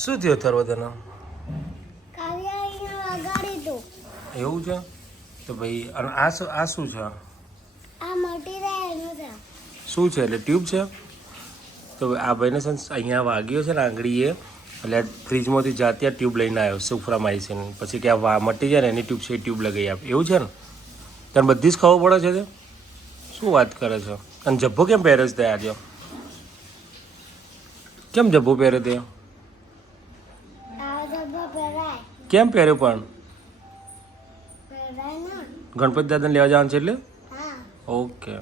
શું થયું થરવા તને? એવું છે તો ભાઈ અને આ શું છે? શું છે એટલે ટ્યુબ છે? તો આ ભાઈને છે અહીંયા વાગ્યો છે ને આંગળીએ એટલે ફ્રીજમાંથી જાતે આ ટ્યુબ લઈને આવ્યો સુફ્રામાઇસિન પછી કે આ મટી જાય ને એની ટ્યુબ છે એ ટ્યુબ લગાવી આપે એવું છે ને? તને બધી જ ખબર પડે છે તે શું વાત કરે છે? અને જબ્બો કેમ પહેરે છે તે આજે? કેમ જબ્બો પહેરે તે? કેમ પહેર્યો પણ? ગણપતિ દાદાને લેવા જવાનું છે એટલે? ઓકે.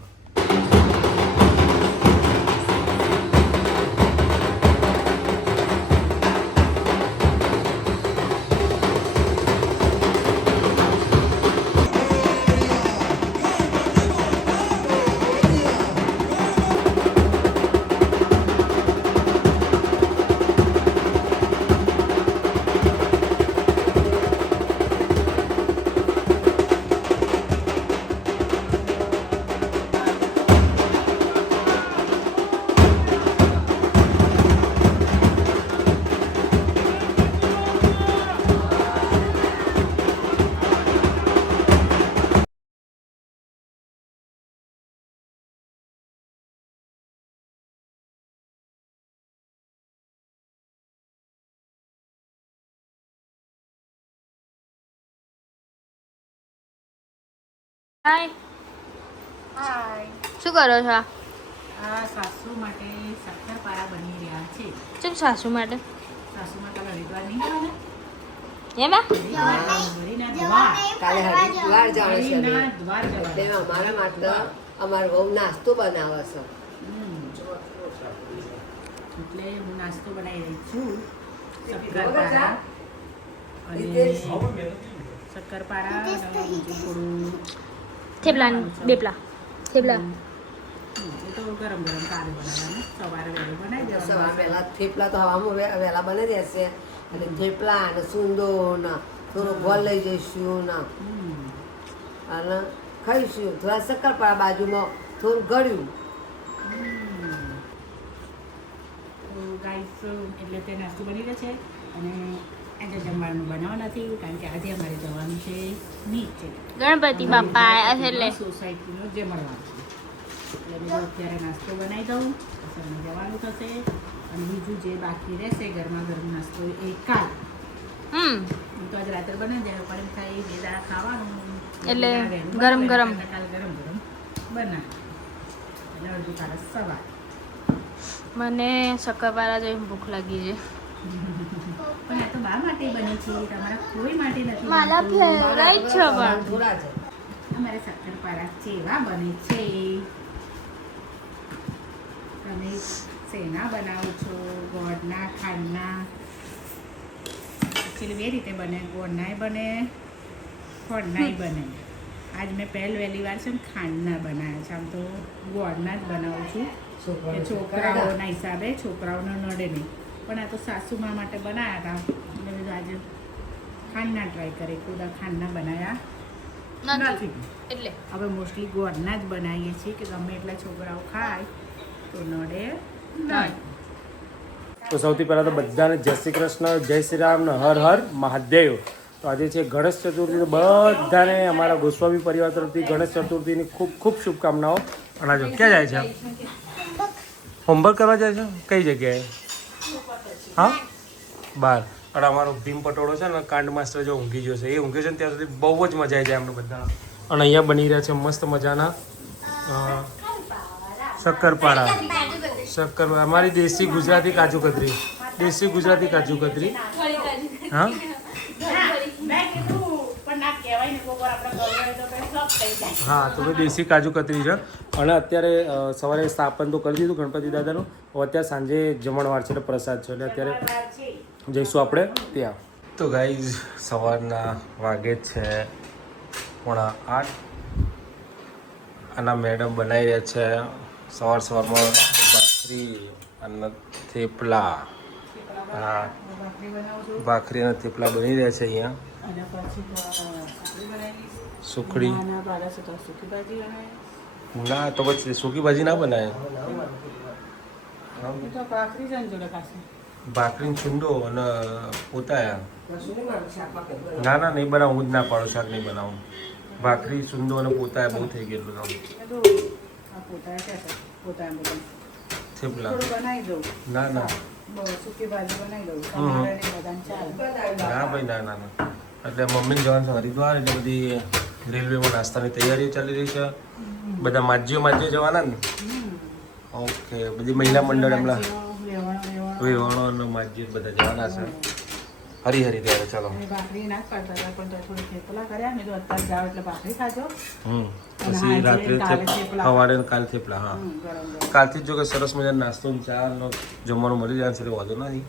હાય. હાય. શું કરો છો? આ સાસુ માટે શક્કરપારા બની રહ્યા છે. કેમ સાસુ માટે? સાસુ માટે હરિદ્વાર નહીં જવાના? એમાં હરિના દ્વાર. કાલે હરિદ્વાર જવાનું છે હરિના અમે. દ્વાર જવાનું. એટલે અમારા માટે અમારો બહુ નાસ્તો બનાવે છે. એટલે હું નાસ્તો બનાવી રહી છું શક્કરપારા અને શક્કરપારા અને બીજું થોડું થેપલા બેપલા થેપલા એ તો ગરમ ગરમ કાલે બનાવવાનું સવારે વહેલું બનાવી સવાર દેવાનું. પહેલા થેપલા તો હવામાં વહેલા બની રહેશે અને થેપલા અને સૂંદો ને થોડો ગોળ લઈ જઈશું ને અને ખાઈશું થોડા શક્કરપારા બાજુમાં થોડું ગળ્યું. ગાઈસ એટલે તે નાસ્તો બની રહ્યો છે અને આજે જમવાનું બનાવવા નથી કારણ કે આજે અમારે જવાનું છે નીચે ગણપતિ બાપ્પા આયા છે એટલે સોસાયટીનું જમણવાનું છે એટલે મેં અત્યારે નાસ્તો બનાવી દઉં પછી અમે જવાનું થશે અને બીજું જે બાકી રહેશે ગરમા ગરમ નાસ્તો એ કાલ તો આજ રાત્રે બનાવી જાય પણ એમ થાય બે દાડા ખાવાનું એટલે વહેલું ગરમ બનાવે, ગરમ. એટલે કાલ ગરમ ગરમ બનાવે એટલે અડધું કાલે સવાર. મને શક્કરપારા જોઈને ભૂખ લાગી છે. પણ આ તો બા માટે બને છે તમારા કોઈ માટે નથી મારા બનતું. ફેવરાઈટ છે પણ થોડા છે. અમારે શક્કરપારા કેવા બને છે? તમે શેના બનાવો છો? ગોળના, ખાંડના? એકચ્યુઅલી બે રીતે બને, ગોળનાય બને, ખોળનાય બને. આજ મેં વહેલી વાર છે ને ખાંડના બનાવ્યા છે. આમ તો ગોળના જ બનાવું છું કે છોકરાઓના હિસાબે છોકરાઓને નડે નહીં. પણ આ તો સાસુમા માટે બનાવ્યા હતા એટલે બધું આજે ખાંડના ટ્રાય કરે. કોઈ ખાંડના બનાવ્યા નથી. એટલે હવે મોસ્ટલી ગોળના જ બનાવીએ છીએ કે ગમે એટલા છોકરાઓ ખાય તો નડે નહીં. તો સૌથી પહેલાં તો બધાને જય શ્રી કૃષ્ણ, જય શ્રી રામ ને હર હર મહાદેવ. તો આજે છે ગણેશ ચતુર્થી. તો બધાને અમારા ગોસ્વામી પરિવાર તરફથી ગણેશ ચતુર્થીની ખૂબ ખૂબ શુભકામનાઓ. અને આજે ક્યાં જાય છે? હોમવર્ક કરવા જાય છે? કઈ જગ્યાએ? હા બાર. અને અમારો ભીમ પટોળો છે ને કાંડ માસ્ટર જો ઊંઘી ગયો છે. એ ઊંઘે છે ને ત્યાં સુધી બહુ જ મજા આવી જાય અમને બધા. અને અહીંયા બની રહ્યા છે મસ્ત મજાના શક્કરપારા. અમારી દેશી ગુજરાતી કાજુ કતરી. દેશી ગુજરાતી કાજુ કતરી. હા હા તો ભાઈ દેશી કાજુ કતરી છે. અને અત્યારે સવારે સ્થાપન તો કરી દીધું ગણપતિ દાદાનું. હવે અત્યારે સાંજે જમણવાર છે એટલે પ્રસાદ છે એટલે અત્યારે જઈશું આપણે ત્યાં. તો ગાઈઝ સવારના વાગે છે 7:45. આના મેડમ બનાવી રહ્યા છે સવારમાં ભાખરી અને થેપલા. હા ભાખરી અને થેપલા બની રહ્યા છે અહીંયા. અને પછી સુખડી નાના બાળક છે તો સુકી ભાજી બનાવી. ના તો પછી સૂકી ભાજી ના બનાવે. એ તો ભાખરી છે ને જોડે પાસે ભાખરી છુંદો અને પોતાયા. કશું નહીં મારું શાક પાકે ના નહીં બનાવું, હું જ ના પાડું, શાક નહીં બનાવું. ભાખરી છુંદો અને પોતાયા બહુ થઈ ગયેલું કામ. આ પોતા છે પોતા થેપલા થોડું બનાવી દઉં. ના બહુ સૂકી ભાજી બનાવી દઉં. તમારે ને બધાને ચાલે. ના ભાઈ ના. એટલે મમ્મીને જવાનું છે હરિદ્વાર, એટલે બધી રેલવેમાં નાસ્તાની તૈયારીઓ ચાલી રહી છે. બધા માજીઓ જવાના ને. ઓકે, બધી મહિલા મંડળ એમના વેવાણો અને માજીઓ બધા જવાના છે. હરી ત્યારે ચાલો. ભાખરી ના કરતા હતા પણ થોડી થેપલા કર્યા મેં તો અત્યારે જાવ એટલે ભાખરી ખાજો. પછી રાત્રે સવારે કાલ થેપલા. હા, ગરમ કાલથી જ જો કે સરસ મજાનો નાસ્તો ચા જમવાનું મળી જાય છે એટલે વાંધો નથી.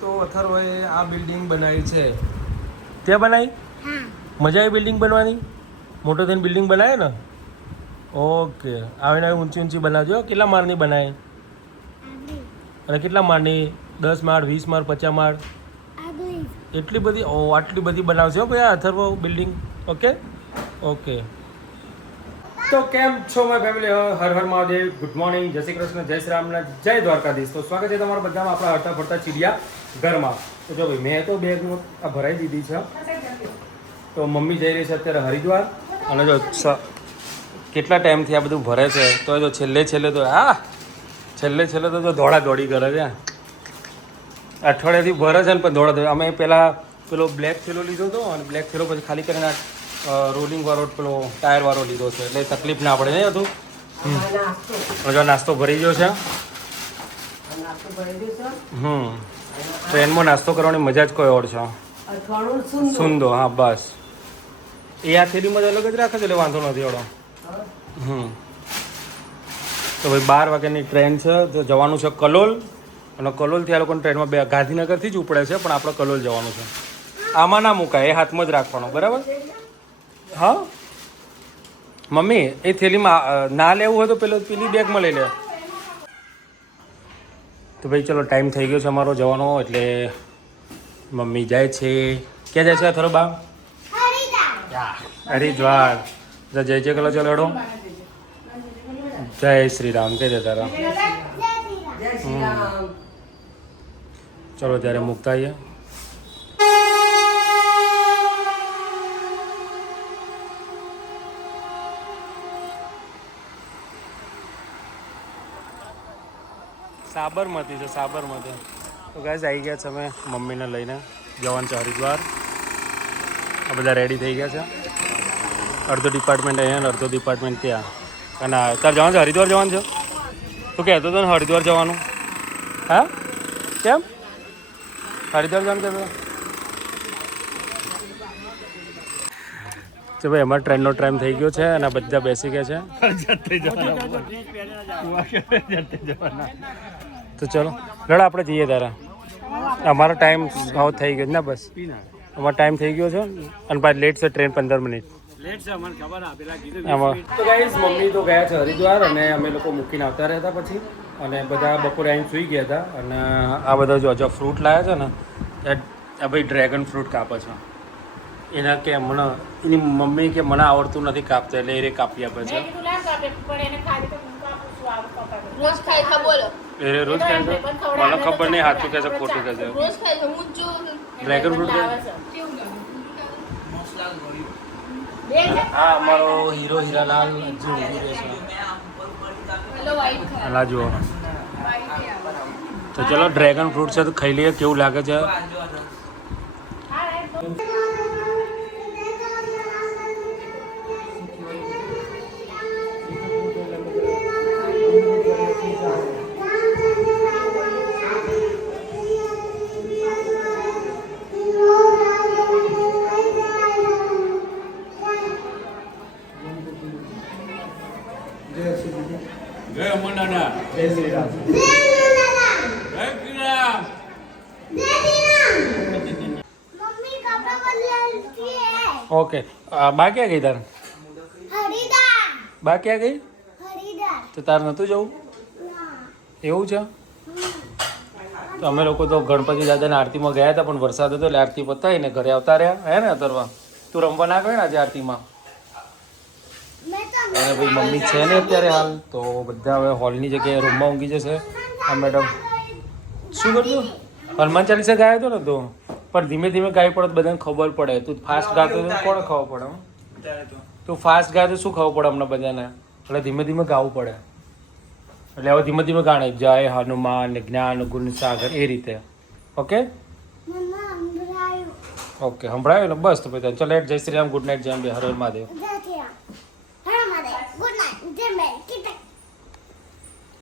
તો અથર્વએ આ બિલ્ડિંગ બનાવી છે. ત્યાં બનાવી? મજા આવી બિલ્ડિંગ બનવાની? મોટો થઈને બિલ્ડિંગ બનાવે ને? ઓકે, આવીને ઊંચી બનાવજો. કેટલા માળની બનાવી? અને કેટલા માળની? 10 માળ, 20 માળ, 50 માળ? એટલી બધી? ઓ, આટલી બધી બનાવશે હો ભાઈ અથર્વ બિલ્ડિંગ. ઓકે. તો કેમ છો my family? Har Har Mahadev, good morning, જય શ્રી કૃષ્ણ, જય શ્રી રામ, જય દ્વારકાધીશ. તો સ્વાગત છે તમારા બધામાં આપણા હરતા ફરતા ચીડિયા ઘરમાં. તો જો ભાઈ મેં તો બેગ આ ભરાઈ દીધી છે. તો મમ્મી જઈ રહી છે અત્યારે હરિદ્વાર. અને જો કેટલા ટાઈમથી આ બધું ભરે છે તો જો છેલ્લે તો જો દોડા દોડી કરે છે. અઠવાડિયાથી ભરે છે ને પણ દોડા અમે પહેલાં પેલો બ્લેક થેલો લીધો હતો અને બ્લેક થેલો પછી ખાલી કરીને રોલિંગ વાળો પેલો ટાયર વાળો લીધો છે એટલે તકલીફ ના પડે નહીં હતું. જો નાસ્તો ભરી ગયો છે. ટ્રેનમાં નાસ્તો કરવાની મજા જ કોઈ ઓર છે. સુંદો, હા બસ. એ આ થેલીમાં જ અલગ જ રાખે છે એટલે વાંધો નથી ઓળો. તો ભાઈ 12 વાગ્યાની ટ્રેન છે તો જવાનું છે કલોલ. અને કલોલથી આ લોકોની ટ્રેનમાં ગાંધીનગરથી જ ઉપડે છે પણ આપણે કલોલ જવાનું છે. આમાં ના મુકાય, એ હાથમાં જ રાખવાનો, બરાબર? હા મમ્મી, એ થેલીમાં ના લેવું હોય તો પેલી બેગમાં લઈ લે. તો ભાઈ ચલો ટાઈમ થઈ ગયો છે અમારો જવાનો એટલે મમ્મી જાય છે. ક્યાં જાય છે થોડો બા? હરિદ્વાર. જય જય કલો ચલો એડો. જય શ્રી રામ કે તારા. ચલો ત્યારે મૂકતા આવીએ. સાબરમતી છે, સાબરમતી. તો ગાઈસ આવી ગયા છે અમે મમ્મીને લઈને જવાનું છે હરિદ્વાર. આ બધા રેડી થઈ ગયા છે. અડધો ડિપાર્ટમેન્ટ અહીંયા ને અડધો ડિપાર્ટમેન્ટ ત્યાં. અને તાર જવાનું છે હરિદ્વાર જવાનું છે? તું કહેતો હતો ને હરિદ્વાર જવાનું? હા કેમ હરિદ્વાર જવાનું કહેતો? તો ભાઈ અમારા ટ્રેનનો ટાઈમ થઈ ગયો છે અને બધા બેસી ગયા છે. તો ચલો લડા આપણે જઈએ તારા. અમારો ટાઈમ આવો થઈ ગયો ના, બસ અમારો ટાઈમ થઈ ગયો છે અને પાછી લેટ છે ટ્રેન 15 મિનિટ. તો ગાઈસ મમ્મી તો ગયા છે હરિદ્વાર અને અમે લોકો મૂકીને આવતા રહ્યા હતા પછી. અને બધા બપોરે આવીને સૂઈ ગયા હતા. અને આ બધા જો ફ્રૂટ લાવ્યા છે ને આ ભાઈ ડ્રેગન ફ્રૂટ કાપે છે. એના કે મને એની મમ્મી કે મને આવડતું નથી કાપતા એટલે એ કાપી આપે છે. રોજ ખાય છે બોલો. એ રોજ ખાય છે? મને ખબર નહીં સાચું કહે છે ખોટું કહે છે. રોજ ખાય છે. હું જો ડ્રેગન ફ્રૂટ હા અમારો હીરો હીરાલાલ હજુ ઊભી રહે છે. અલા જુઓ. તો ચલો ડ્રેગન ફ્રૂટ છે તો ખાઈ લઈએ કેવું લાગે છે. જય અમરનાથ. જય શ્રી રામ. જય શ્રી રામ. ઓકે બા ક્યાં ગઈ તાર? બા ક્યાં ગઈ? તો તાર નહોતું જવું? એવું છે? તો અમે લોકો તો ગણપતિ દાદાની આરતીમાં ગયા હતા પણ વરસાદ હતો એટલે આરતી પતાવીને ઘરે આવતા રહ્યા. હે ને અતરવા તું રમવા ના ગયો ને આજે આરતીમાં? અને ભાઈ મમ્મી છે ને અત્યારે હાલ તો બધા હવે હોલની જગ્યાએ રૂમમાં ઊંઘી જશે. આ મેડમ શું કરતું હનુમાન ચાલીસા ગાયો હતો ને તો પણ ધીમે ધીમે ગાવી પડે તો બધાને ખબર પડે તું ફાસ્ટ ગાતો તો કોને ખબર પડે હં? તું ફાસ્ટ ગાય તો શું ખબર પડે અમને બધાને એટલે ધીમે ધીમે ગાવું પડે એટલે હવે ધીમે ધીમે ગાણે જય હનુમાન જ્ઞાન ગુણ સાગર એ રીતે ઓકે ઓકે સંભળાયું ને બસ તો પછી ચલો જય શ્રી રામ ગુડ નાઇટ જય Ambe Har Har Mahadev Good night. Good night.